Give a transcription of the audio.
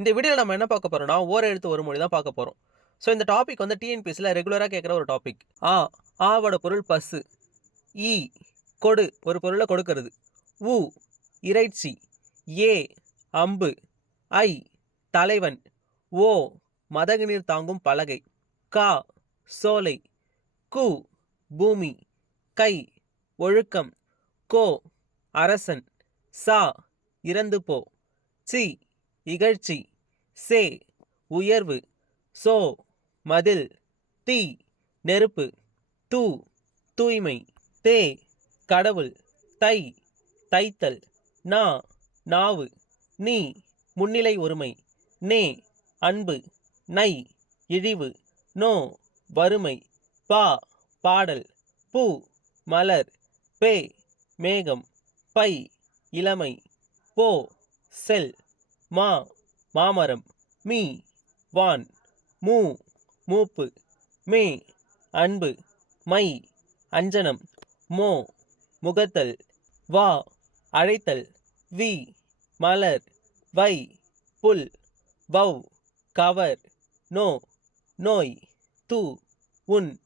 இந்த வீடியோல நம்ம என்ன பார்க்க போறோம்னா, ஓர் எழுத்து ஒரு மொழி தான் பார்க்க போறோம். ஸோ இந்த டாபிக் வந்து டிஎன்பிஎஸ்சில ரெகுலரா கேட்கிற ஒரு டாபிக். ஆ ஆவோட பொருள் பசு. ஈ கொடு ஒரு பொருள கொடுக்கிறது. உ இறைச்சி. ஏ அம்பு. ஐ தலைவன். ஓ மதகுநீர் தாங்கும் பலகை. கா சோலை. கு பூமி. கை ஒழுக்கம். கோ அரசன். சா இறந்து போ. சி இகழ்ச்சி. சே உயர்வு. சோ மதில். தி நெருப்பு. து தூய்மை. தே கடவுள். தை தைத்தல். நா நாவு. நீ முன்னிலை ஒருமை. நே அன்பு. நை இழிவு. நோ வறுமை. பா பாடல். பூ மலர். பே மேகம். பை இளமை. போ செல். மா மாமரம். மீ வான். மூ மூப்பு. மே அன்பு. மை அஞ்சனம். மோ முகத்தல். வா அழைத்தல். வி மலர். வை புல். வௌ கவர். நோ நோய். து உன்